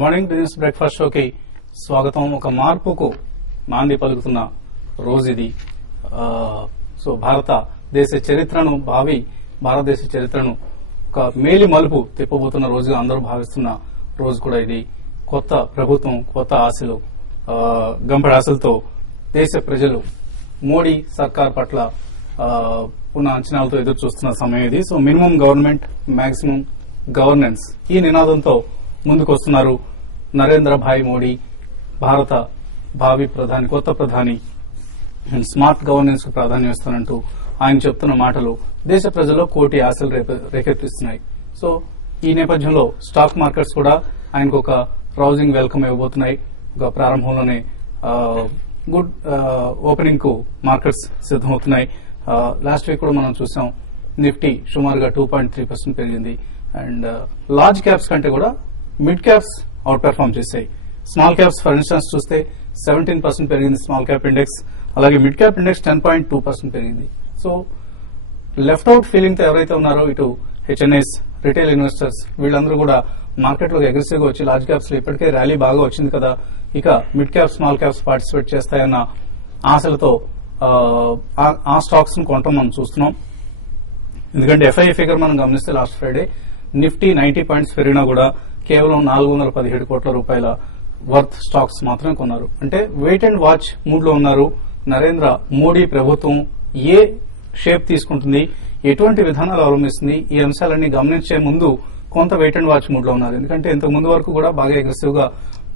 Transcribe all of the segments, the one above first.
Good morning business breakfast షోకి స్వాగతం. ఒక మార్పుకు నాంది పలుకుతున్న రోజు ఇది. సో భారతదేశ చరిత్రను భారతదేశ చరిత్రను ఒక మేలి మలుపు తిప్పబోతున్న రోజుగా అందరూ భావిస్తున్న రోజు కూడా ఇది. కొత్త ప్రభుత్వం, కొత్త ఆశలు, గంపెడ ఆశలతో దేశ ప్రజలు మోడీ సర్కార్ పట్ల ఉన్న అంచనాలతో ఎదురు చూస్తున్న సమయం ఇది. So minimum government, maximum governance, ఈ నినాదంతో ముందుకు వస్తున్నారు నరేంద్ర భాయ్ మోడీ, భారత భావి ప్రధాని, కొత్త ప్రధాని. స్మార్ట్ గవర్నెన్స్ కు ప్రాధాన్యం ఇస్తానంటూ ఆయన చెప్తున్న మాటలు దేశ ప్రజల్లో కోటి ఆశలు రేకెత్తిస్తున్నాయి. సో ఈ నేపథ్యంలో స్టాక్ మార్కెట్స్ కూడా ఆయనకు ఒక రౌజింగ్ వెల్కమ్ ఇవ్వబోతున్నాయి. ఒక ప్రారంభంలోనే గుడ్ ఓపెనింగ్ కు మార్కెట్స్ సిద్దమవుతున్నాయి. లాస్ట్ వీక్ కూడా మనం చూసాం, నిఫ్టీ సుమారుగా 2.3% పెరిగింది. అండ్ లార్జ్ క్యాప్స్ కంటే కూడా మిడ్ క్యాప్స్ అవుట్ పెర్ఫార్మ్ చేశాయి. స్మాల్ క్యాప్స్ ఫర్ ఇన్స్టెన్స్ చూస్తే 17% పెరిగింది స్మాల్ క్యాప్ ఇండెక్స్. అలాగే మిడ్ క్యాప్ ఇండెక్స్ 10.2% పెరిగింది. సో లెఫ్ట్ అవుట్ ఫీలింగ్ తో ఎవరైతే ఉన్నారో ఇటు హెచ్ఎన్ఐస్, రిటైల్ ఇన్వెస్టర్స్, వీళ్ళందరూ కూడా మార్కెట్ లో అగ్రెసివ్ గా వచ్చి లార్జ్ క్యాప్స్ లో ఇప్పటికే ర్యాలీ బాగా వచ్చింది కదా, ఇక mid cap, small caps participate చేస్తాయన్న ఆశలతో ఆ స్టాక్స్ ను కొనటం మనం చూస్తున్నాం. ఎందుకంటే ఎఫ్ఐఐ ఫిగర్ మనం గమనిస్తే లాస్ట్ ఫ్రైడే నిఫ్టీ 90 పాయింట్స్ పెరిగినా కూడా కేవలం 417 కోట్ల రూపాయల వర్త్ స్టాక్స్ మాత్రమే కొన్నారు. అంటే వెయిట్ అండ్ వాచ్ మూడ్ లో ఉన్నారు. నరేంద్ర మోడీ ప్రభుత్వం ఏ షేప్ తీసుకుంటుంది, ఎటువంటి విధానాలు అవలంబిస్తుంది, ఈ అంశాలన్నీ గమనించే ముందు కొంత వెయిట్ అండ్ వాచ్ మూడ్ లో ఉన్నారు. ఎందుకంటే ఇంతకు ముందు వరకు కూడా బాగా అగ్రెసివ్ గా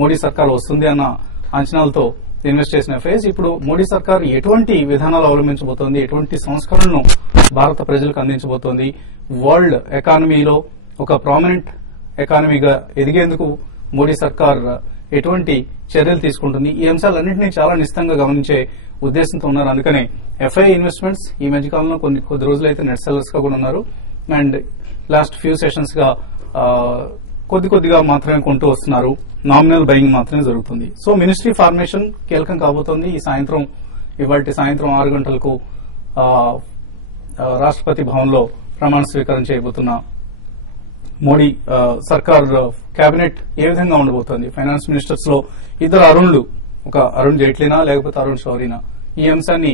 మోడీ సర్కార్ వస్తుంది అన్న అంచనాలతో ఇన్వెస్ట్ చేసిన ఎఫ్ఐఎస్ ఇప్పుడు మోడీ సర్కార్ ఎటువంటి విధానాలు అవలంబించబోతోంది, ఎటువంటి సంస్కరణలను భారత ప్రజలకు అందించబోతోంది, వరల్డ్ ఎకానమీలో ఒక ప్రామినెంట్ ఎకానమీగా ఎదిగేందుకు మోడీ సర్కార్ ఎటువంటి చర్యలు తీసుకుంటుంది, ఈ అంశాలన్నింటినీ చాలా నిశ్చితంగా గమనించే ఉద్దేశంతో ఉన్నారు. అందుకనే ఎఫ్ఐఐ ఇన్వెస్ట్మెంట్స్ ఈ మధ్యకాలంలో కొద్ది రోజులైతే నెట్ సెల్లర్స్ గా కూడా ఉన్నారు. అండ్ లాస్ట్ ఫ్యూ సెషన్స్ గా కొద్దిగా మాత్రమే కొంటూ వస్తున్నారు. నామినల్ బయింగ్ మాత్రమే జరుగుతుంది. సో మినిస్ట్రీ ఫార్మేషన్ కీలకం కాబోతోంది. ఇవాళ సాయంత్రం 6 గంటలకు రాష్ట్రపతి భవన్ లో ప్రమాణ స్వీకారం చేయబోతున్న మోడీ సర్కార్ కేబినెట్ ఏ విధంగా ఉండబోతోంది. ఫైనాన్స్ మినిస్టర్స్ లో ఇద్దరు అరుణ్లు, ఒక అరుణ్ జైట్లీనా లేకపోతే అరుణ్ షౌరీనా, ఈ అంశాన్ని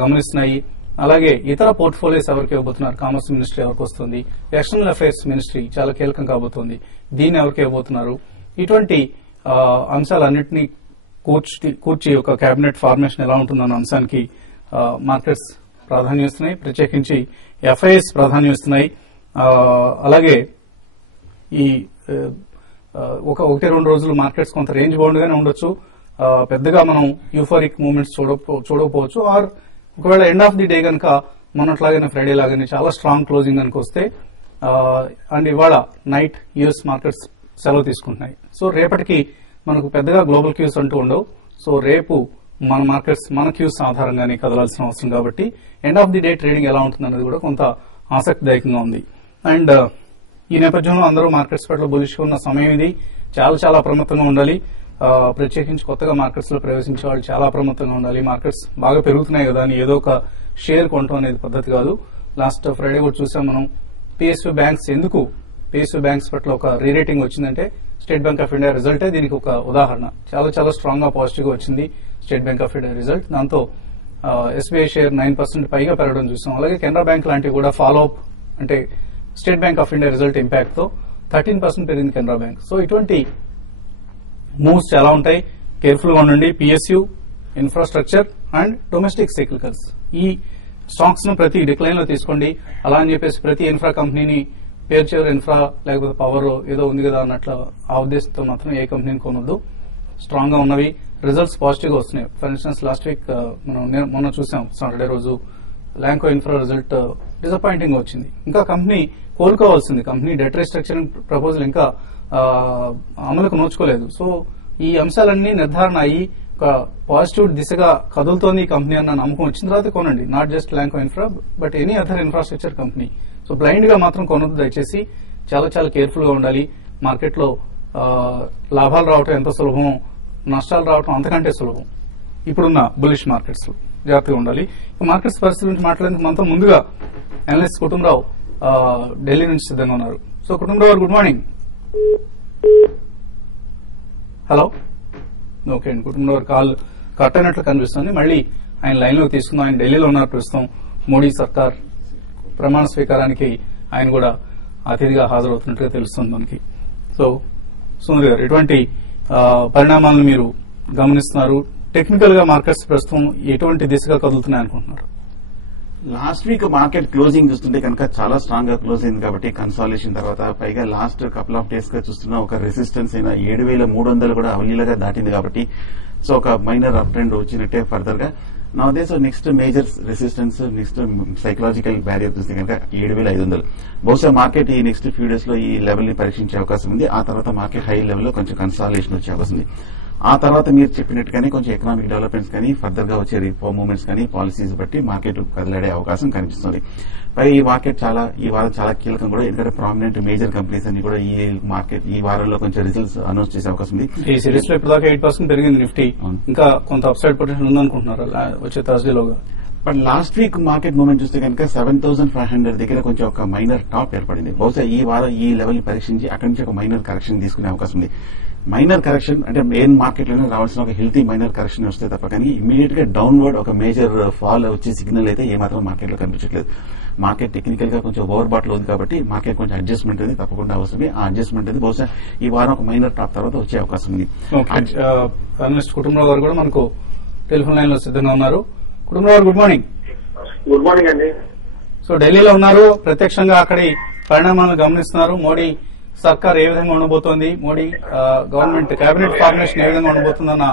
గమనిస్తున్నాయి. అలాగే ఇతర పోర్ట్ఫోలియోస్ ఎవరికి ఇవ్వబోతున్నారు, కామర్స్ మినిస్ట్రీ ఎవరికి వస్తుంది, ఎక్స్టర్నల్ అఫైర్స్ మినిస్ట్రీ చాలా కీలకం కాబోతోంది, దీన్ని ఎవరికి ఇవ్వబోతున్నారు, ఇటువంటి అంశాలన్నింటినీ కూర్చి ఒక కేబినెట్ ఫార్మేషన్ ఎలా ఉంటుందన్న అంశానికి మార్కెట్స్ ప్రాధాన్యం ఇస్తున్నాయి. ప్రత్యేకించి ఎఫ్ఐఎస్ ప్రాధాన్యం ఇస్తున్నాయి. అలాగే ఈ 1-2 రోజులు మార్కెట్స్ కొంత రేంజ్ బౌండ్ గానే ఉండొచ్చు. పెద్దగా మనం యూఫోరిక్ మూవ్మెంట్స్ చూడకపోవచ్చు. ఆర్ ఒకవేళ ఎండ్ ఆఫ్ ది డే కనుక మొన్నట్లాగానే ఫ్రైడే లాగానే చాలా స్ట్రాంగ్ క్లోజింగ్ కనుక వస్తే, అండ్ ఇవాళ నైట్ యుఎస్ మార్కెట్స్ సెలవు తీసుకుంటున్నాయి. సో రేపటికి మనకు పెద్దగా గ్లోబల్ క్యూస్ అంటూ ఉండవు. సో రేపు మన మార్కెట్స్ మన క్యూస్ ఆధారంగానే కదలాల్సిన అవసరం కాబట్టి end of the day trading ఎలా ఉంటుందన్నది కూడా కొంత ఆసక్తిదాయకంగా ఉంది. అండ్ ఈ నేపథ్యంలో అందరూ మార్కెట్స్ పట్ల బులిష్ ఉన్న సమయం ఇది. చాలా అప్రమత్తంగా ఉండాలి. ప్రత్యేకించి కొత్తగా మార్కెట్స్ లో ప్రవేశించే వాళ్ళు చాలా అప్రమత్తంగా ఉండాలి. మార్కెట్స్ బాగా పెరుగుతున్నాయి కదా అని ఏదో ఒక షేర్ కొనడం అనేది పద్ధతి కాదు. లాస్ట్ ఫ్రైడే కూడా చూసాం మనం. పిఎస్యూ బ్యాంక్స్ పట్ల ఒక రీరేటింగ్ వచ్చిందంటే స్టేట్ బ్యాంక్ ఆఫ్ ఇండియా రిజల్టే దీనికి ఒక ఉదాహరణ. చాలా స్ట్రాంగ్ గా పాజిటివ్ గా వచ్చింది state bank of India result. దాంతో ఎస్బీఐ షేర్ 9% పైగా పెరగడం చూసాం. అలాగే కెనరా బ్యాంక్ లాంటివి కూడా ఫాలో అప్, అంటే state bank of India result impact తో 13% పెరిగింది కెనరా బ్యాంక్. సో ఇటువంటి మూవ్స్ చాలా ఉంటాయి. కేర్ఫుల్ గా ఉండండి. PSU, infrastructure and domestic cyclicals, ఈ స్టాక్స్ ను ప్రతి డిక్లైన్ లో తీసుకోండి. అలా అని చెప్పేసి ప్రతి ఇన్ఫ్రా కంపెనీని పేర్చేవారు ఇన్ఫ్రా లేకపోతే పవర్ ఏదో ఉంది కదా అన్నట్లు ఆ ఉద్దేశంతో మాత్రం ఏ కంపెనీని కొనొద్దు. స్ట్రాంగ్ గా ఉన్నవి, రిజల్ట్స్ పాజిటివ్ గా వస్తున్నాయి. ఫర్ ఇన్స్టెన్స్ లాస్ట్ వీక్ మొన్న చూసాం సాటర్డే రోజు ల్యాంకో ఇన్ఫ్రా రిజల్ట్ డిసప్పాయింటింగ్ గా వచ్చింది. ఇంకా కంపెనీ కోలుకోవాల్సింది. కంపెనీ డెట్ రీస్ట్రక్చరింగ్ ప్రపోజల్ ఇంకా అమలుకు నోచుకోలేదు. సో ఈ అంశాలన్నీ నిర్ధారణ అయ్యి ఒక పాజిటివ్ దిశగా కదులుతోంది ఈ కంపెనీ అన్న నమ్మకం వచ్చిన తర్వాత కొనండి. Not just Lanco infra but any other infrastructure company. So blind గా మాత్రం కొనొద్దు దయచేసి. చాలా కేర్ఫుల్ గా ఉండాలి. మార్కెట్ లో లాభాలు రావటం ఎంత సులభం, నష్టాలు రావటం అంతకంటే సులభం ఇప్పుడున్న బులిష్ మార్కెట్స్ లో. జాగ్రత్తగా ఉండాలి. మార్కెట్స్ పరిస్థితి గురించి మాట్లాడేందుకు మనతో ముందుగా అనలిస్ట్ కుటుంబరావు ఢిల్లీ నుంచి సిద్ధంగా ఉన్నారు. సో కుటుంబరావు గారు, గుడ్ మార్నింగ్. హలో. ఓకే అండి, కుటుంబంలో కాల్ కట్ అయినట్లు కనిపిస్తుంది. మళ్ళీ ఆయన లైన్ లోకి తీసుకుందాం. ఆయన ఢిల్లీలో ఉన్నారు ప్రస్తుతం. మోడీ సర్కార్ ప్రమాణ స్వీకారానికి ఆయన కూడా అతిథిగా హాజరవుతున్నట్టుగా తెలుస్తుంది మనకి. సో సుందర్ గారు, ఎటువంటి పరిణామాలను మీరు గమనిస్తున్నారు? టెక్నికల్ గా మార్కెట్స్ ప్రస్తుతం ఎటువంటి దిశగా కదులుతున్నాయి అనుకుంటున్నారు? లాస్ట్ వీక్ మార్కెట్ క్లోజింగ్ చూస్తుంటే కనుక చాలా స్ట్రాంగ్ గా క్లోజ్ అయింది కాబట్టి కన్సాలిడేషన్ తర్వాత పైగా లాస్ట్ కపుల్ ఆఫ్ డేస్ గా చూస్తున్న ఒక రెసిస్టెన్స్ అయిన 7,300 కూడా అవలీలగా దాటింది కాబట్టి సో ఒక మైనర్ అప్ ట్రెండ్ వచ్చినట్టే ఫర్దర్ గా నవదేశ్ next major resistance next psychological barrier చూస్తే కనుక 7,500. బహుశా మార్కెట్ ఈ నెక్స్ట్ ఫ్యూ డేస్ లో ఈ లెవెల్ ని పరీక్షించే అవకాశం ఉంది. ఆ తర్వాత మార్కెట్ హై లెవెల్ లో కొంచెం కన్సాలిడేషన్ వచ్చే అవకాశం ఉంది. ఆ తర్వాత మీరు చెప్పినట్టుగానే కొంచెం ఎకనామిక్ డెవలప్మెంట్స్ కానీ ఫర్దర్ గా వచ్చే రిఫార్మ్ మూవ్మెంట్స్ కానీ పాలసీస్ బట్టి మార్కెట్ కదలాడే అవకాశం కనిపిస్తుంది. పైగా ఈ మార్కెట్ ఈ వారం చాలా కీలకం కూడా, ఎందుకంటే ప్రామినెంట్ మేజర్ కంపెనీస్ అన్ని కూడా ఈ వారంలో కొంచెం రిజల్ట్స్ అనౌన్స్ చేసే అవకాశం ఉంది. ఈ సిరీస్ లో ఇప్పటిదాకా 8% పెరిగింది నిఫ్టీ. ఇంకా కొంత అప్సైడ్ పొటెన్షియల్ ఉందనుకుంటున్నారు వచ్చే థర్స్డేలోగా. But last week market movement చూస్తే కనుక 7,500 దగ్గర కొంచెం ఒక మైనర్ టాప్ ఏర్పడింది. బహుశా ఈ వారం ఈ లెవెల్ ని పరీక్షించి అక్కడి నుంచి ఒక మైనర్ కరెక్షన్ తీసుకునే అవకాశం ఉంది. మైనర్ కరెక్షన్ అంటే మెయిన్ మార్కెట్ లోనే రావాల్సిన ఒక హెల్తీ మైనర్ కరెక్షన్ వస్తే తప్ప కానీ ఇమీడియట్ గా డౌన్వర్డ్ ఒక మేజర్ ఫాల్ వచ్చే సిగ్నల్ అయితే ఏమాత్రం మార్కెట్ లో కనిపించట్లేదు. మార్కెట్ టెక్నికల్ గా కొంచెం ఓవర్ బాట్ లో ఉంది కాబట్టి మార్కెట్ కొంచెం అడ్జస్ట్మెంట్ అనేది తప్పకుండా అవసరమే. ఆ అడ్జస్ట్మెంట్ అనేది బహుశా ఈ వారం ఒక మైనర్ టాప్ తర్వాత వచ్చే అవకాశం ఉంది. అనలిస్ట్ కుటుంబరావు గారు కూడా మనకు టెలిఫోన్ లైన్ లో సిద్ధంగా ఉన్నారు. కుటుంబరావు గారు, గుడ్ మార్నింగ్. గుడ్ మార్నింగ్ అండి. సో ఢిల్లీలో ఉన్నారు, ప్రత్యక్షంగా అక్కడి పరిణామాలను గమనిస్తున్నారు. మోడీ సర్కార్ ఏ విధంగా ఉండబోతోంది, మోడీ గవర్నమెంట్ కేబినెట్ ఫార్మేషన్ ఏ విధంగా ఉండబోతుందన్న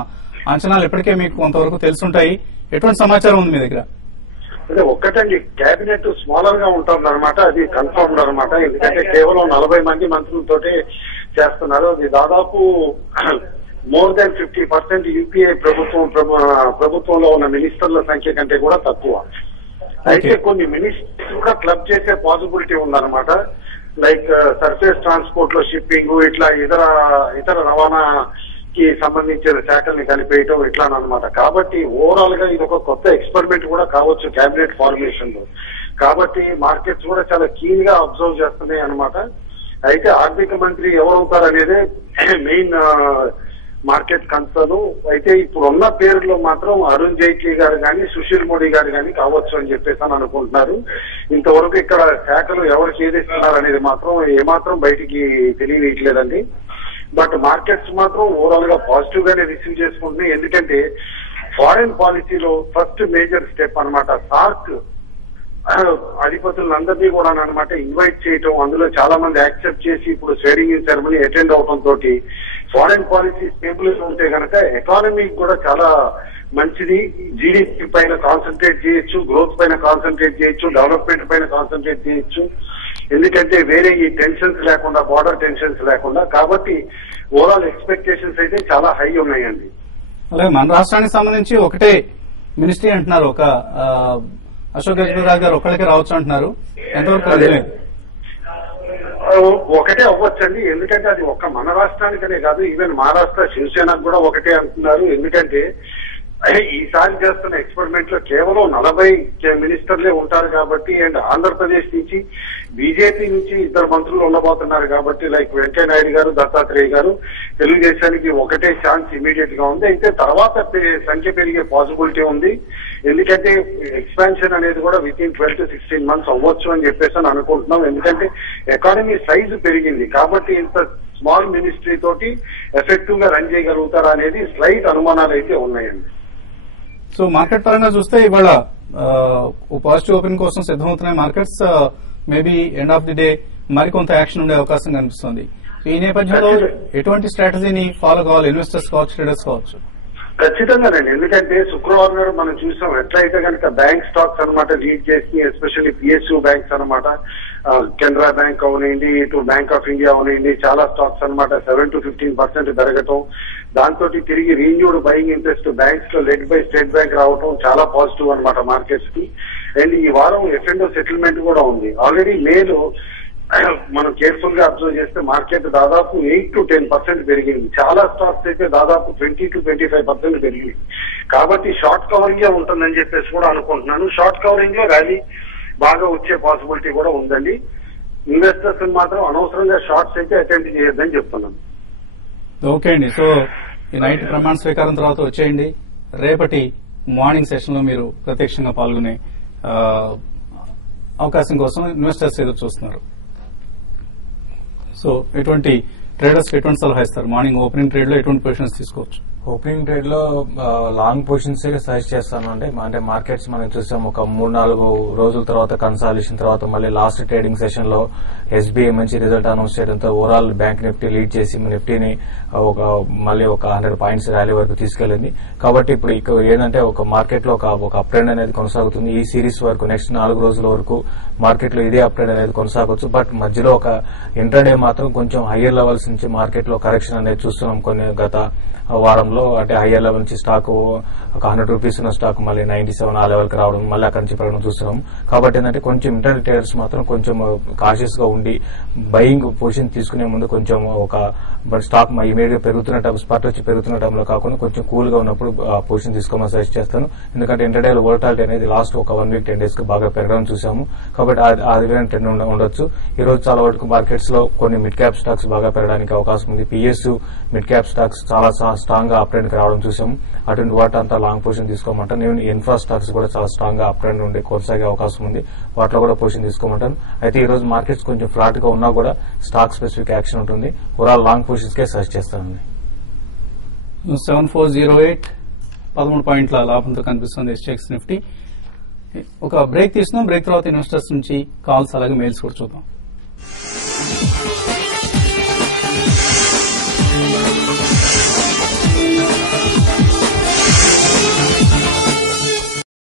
అంచనాలు ఇప్పటికే మీకు కొంతవరకు తెలుసుంటాయి. ఎటువంటి సమాచారం ఉంది మీ దగ్గర? అంటే ఒక్కటండి, కేబినెట్ స్మాలర్ గా ఉంటుంది అనమాట, అది కన్ఫర్మ్డ్ అనమాట. ఎందుకంటే కేవలం 40 మంది మంత్రులతోటే చేస్తున్నారు. అది దాదాపు మోర్ దాన్ 50% యూపీఏ ప్రభుత్వంలో ఉన్న మినిస్టర్ల సంఖ్య కంటే కూడా తక్కువ. అయితే కొన్ని మినిస్టర్స్ కూడా క్లబ్ చేసే పాసిబిలిటీ ఉందన్నమాట. లైక్ సర్ఫేస్ ట్రాన్స్పోర్ట్ లో షిప్పింగ్, ఇట్లా ఇతర రవాణాకి సంబంధించిన శాఖల్ని కలిపేయటం ఇట్లానమాట. కాబట్టి ఓవరాల్ గా ఇది ఒక కొత్త ఎక్స్పెరిమెంట్ కూడా కావచ్చు కేబినెట్ ఫార్మేషన్ లో. కాబట్టి మార్కెట్స్ కూడా చాలా కీన్ గా అబ్జర్వ్ చేస్తున్నాయి అనమాట. అయితే ఆర్థిక మంత్రి ఎవరవుతారు అనేది మెయిన్ మార్కెట్ కన్సర్న్. అయితే ఇప్పుడు ఉన్న పేరులో మాత్రం అరుణ్ జైట్లీ గారు కానీ సుశీల్ మోడీ గారు కానీ కావచ్చు అని చెప్పేసి అని అనుకుంటున్నారు. ఇంతవరకు ఇక్కడ శాఖలు ఎవరు ఛేదిస్తున్నారు అనేది మాత్రం ఏమాత్రం బయటికి తెలియట్లేదండి. బట్ మార్కెట్స్ మాత్రం ఓవరాల్ గా పాజిటివ్ గానే రిసీవ్ చేసుకుంటున్నాయి. ఎందుకంటే ఫారెన్ పాలసీలో ఫస్ట్ మేజర్ స్టెప్ అనమాట. సార్క్ అధిపతులందరినీ కూడా అనమాట ఇన్వైట్ చేయటం, అందులో చాలా మంది యాక్సెప్ట్ చేసి ఇప్పుడు స్వేరింగ్ ఇన్ సెరమనీ అటెండ్ అవడం తోటి ఫారెన్ పాలసీ స్టేబుల్ గా ఉంటే కనుక ఎకానమీ కూడా చాలా మంచిది. జీడీపీ పైన కాన్సన్ట్రేట్ చేయొచ్చు, గ్రోత్ పైన కాన్సన్ట్రేట్ చేయొచ్చు, డెవలప్మెంట్ పైన కాన్సన్ట్రేట్ చేయొచ్చు. ఎందుకంటే వేరే ఈ టెన్షన్స్ లేకుండా, బార్డర్ టెన్షన్స్ లేకుండా. కాబట్టి ఓవరాల్ ఎక్స్పెక్టేషన్స్ అయితే చాలా హై ఉన్నాయండి. అలాగే మన రాష్ట్రానికి సంబంధించి ఒకటే మినిస్ట్రీ అంటున్నారు, ఒక అశోక్ గజపతిరాజు గారు ఒక్కడికే రావచ్చు అంటున్నారు. ఎంతవరకు ఒకటే అవ్వచ్చండి. ఎందుకంటే అది ఒక్క మన రాష్ట్రానికనే కాదు, ఈవెన్ మహారాష్ట్ర శివసేనకు కూడా ఒకటే అంటున్నారు. ఎందుకంటే ఈసారి చేస్తున్న ఎక్స్పెరిమెంట్ లో కేవలం 40 మినిస్టర్లే ఉంటారు కాబట్టి, అండ్ ఆంధ్రప్రదేశ్ నుంచి బీజేపీ నుంచి 2 మంత్రులు ఉండబోతున్నారు కాబట్టి, లైక్ వెంకయ్య నాయుడు గారు, దత్తాత్రేయ గారు, తెలుగుదేశానికి ఒకటే ఛాన్స్ ఇమీడియట్ గా ఉంది. అయితే తర్వాత సంఖ్య పెరిగే పాసిబిలిటీ ఉంది. ఎందుకంటే ఎక్స్పాన్షన్ అనేది కూడా విత్ ఇన్ 12 to 16 months అవ్వచ్చు అని చెప్పేసి అని అనుకుంటున్నాం. ఎందుకంటే ఎకానమీ సైజు పెరిగింది కాబట్టి ఇంత స్మాల్ మినిస్ట్రీ తోటి ఎఫెక్టివ్ గా రన్ చేయగలుగుతారా అనేది స్లైట్ అనుమానాలు అయితే ఉన్నాయండి. సో మార్కెట్ పరంగా చూస్తే ఇవాళ పాజిటివ్ ఓపెనింగ్ కోసం సిద్దమవుతున్నాయి markets. Maybe end of the day మరికొంత యాక్షన్ ఉండే అవకాశం కనిపిస్తుంది. ఈ నేపథ్యంలో ఎటువంటి స్ట్రాటజీని ఫాలో కావాలి ఇన్వెస్టర్స్ కావచ్చు, ట్రేడర్స్ కావచ్చు? ఖచ్చితంగానండి. ఎందుకంటే శుక్రవారం నాడు మనం చూసాం ఎట్లయితే కనుక బ్యాంక్ స్టాక్స్ అనమాట లీడ్ చేసి, ఎస్పెషల్లీ పిఎస్యూ బ్యాంక్స్ అనమాట, కెనరా బ్యాంక్ అవనండి, ఇటు బ్యాంక్ ఆఫ్ ఇండియా అవనండి, చాలా స్టాక్స్ అనమాట 7 to 15% పెరగటం, దాంతో తిరిగి రీన్యూడ్ బయింగ్ ఇంట్రెస్ట్ బ్యాంక్స్ లో లెడ్ బై స్టేట్ బ్యాంక్ రావటం చాలా పాజిటివ్ అనమాట మార్కెట్స్ కి. అండ్ ఈ వారం F&O సెటిల్మెంట్ కూడా ఉంది. ఆల్రెడీ మేలో మనం కేర్ఫుల్ గా అబ్జర్వ్ చేస్తే మార్కెట్ దాదాపు 8 to 10% పెరిగింది. చాలా స్టాక్స్ అయితే దాదాపు 20 to 25% పెరిగింది. కాబట్టి షార్ట్ కవరింగ్ ఉంటుందని చెప్పేసి కూడా అనుకుంటున్నాను. షార్ట్ కవరింగ్ లో ర్యాలీ బాగా వచ్చే పాసిబిలిటీ కూడా ఉందండి. ఇన్వెస్టర్స్ మాత్రం అనవసరంగా షార్ట్స్ అయితే అటెంప్ట్ చేయొద్దని చెప్తున్నాను. ఓకే అండి. సో ఈ నైట్ ప్రమాణ స్వీకారం తర్వాత వచ్చేయండి. రేపటి మార్నింగ్ సెషన్ లో మీరు ప్రత్యక్షంగా పాల్గొనే అవకాశం కోసం ఇన్వెస్టర్స్ ఎదురు చూస్తున్నారు. సో ఎటువంటి ట్రేడర్స్ ఎటువంటి సలహా ఇస్తారు? మార్నింగ్ ఓపెనింగ్ ట్రేడ్ లో ఎటువంటి పొజిషన్స్ తీసుకోవచ్చు? ఓపెనింగ్ ట్రేడ్ లో లాంగ్ పొజిషన్స్ సజెస్ట్ చేస్తాను. అంటే మార్కెట్స్ మనం చూసాం ఒక 3-4 రోజుల తర్వాత కన్సాలిడేషన్ తర్వాత మళ్ళీ లాస్ట్ ట్రేడింగ్ సెషన్ లో ఎస్బీఐ మంచి రిజల్ట్ అనౌన్స్ చేయడంతో ఓవరాల్ బ్యాంక్ నిఫ్టీ లీడ్ చేసి నిఫ్టీని మళ్ళీ ఒక 100 పాయింట్స్ ర్యాలీ వరకు తీసుకెళ్లింది. కాబట్టి ఇప్పుడు ఏంటంటే ఒక మార్కెట్ లో ఒక అప్ ట్రెండ్ అనేది కొనసాగుతుంది. ఈ సిరీస్ వరకు నెక్స్ట్ 4 రోజుల వరకు మార్కెట్ లో ఇదే అప్ ట్రెండ్ అనేది కొనసాగొచ్చు. బట్ మధ్యలో ఒక ఇంట్రాడే మాత్రం కొంచెం హయ్యర్ లెవెల్స్ నుంచి మార్కెట్ లో కరెక్షన్ అనేది చూస్తున్నాం. కొన్ని గత వారంలో అంటే హయ్యర్ లెవెల్ నుంచి స్టాక్ ఒక 100 రూపీస్ ఉన్న స్టాక్ మళ్ళీ 97 ఆ లెవెల్ కి రావడం, మళ్ళీ అక్కడి నుంచి పెరగడం చూస్తున్నాం. కాబట్టి ఏంటంటే కొంచెం ఇంటర్నల్ ట్రేడర్స్ మాత్రం కొంచెం కాషియస్ గా ఉండి బయింగ్ పొజిషన్ తీసుకునే ముందు కొంచెం ఒక స్టాక్ ఇమీడియట్ పెరుగుతున్న టైం స్పాట్ వచ్చి పెరుగుతున్న టైంలో కాకుండా కొంచెం కూల్ గా ఉన్నప్పుడు పొజిషన్ తీసుకోమని సజెస్ట్ చేస్తాను. ఎందుకంటే ఇంటర్డేలో వోల్టాలిటీ అనేది లాస్ట్ ఒక 1 వీక్ 10 డేస్ కి బాగా పెరగడం చూసాము. కాబట్టి అది ట్రెండ్ ఉండొచ్చు. ఈ రోజు చాలా వరకు మార్కెట్స్ లో కొన్ని మిడ్ క్యాప్ స్టాక్స్ బాగా పెరగడానికి అవకాశం ఉంది. పిఎస్ మిడ్ క్యాప్ స్టాక్స్ చాలా స్ట్రాంగ్ గా అప్ ట్రెండ్ కి రావడం చూసాము. అటువంటి వాటి అంతా లాంగ్ పొజిషన్ తీసుకోమంటాను. నేను ఇన్ఫ్రా స్టాక్స్ కూడా చాలా స్ట్రాంగ్ గా అప్ ట్రెండ్ ఉండే కొనసాగే అవకాశం ఉంది. వాటిలో కూడా పొజిషన్ తీసుకోమంటాను. అయితే ఈ రోజు మార్కెట్స్ కొంచెం ఫ్లాట్ గా ఉన్నా కూడా స్టాక్ స్పెసిఫిక్ యాక్షన్ ఉంటుంది. ఓవరాల్ లాంగ్ పొజిషన్స్ కే సజెస్ట్ చేస్తానండి. 7408 13 పాయింట్ల లాభంతో కనిపిస్తుంది ఎస్టీఎక్స్ నిఫ్టీ. ఒక బ్రేక్ తీసుకున్నాం. బ్రేక్ తర్వాత ఇన్వెస్టర్స్ నుంచి కాల్స్ అలాగే మెయిల్స్ కూడా చూద్దాం.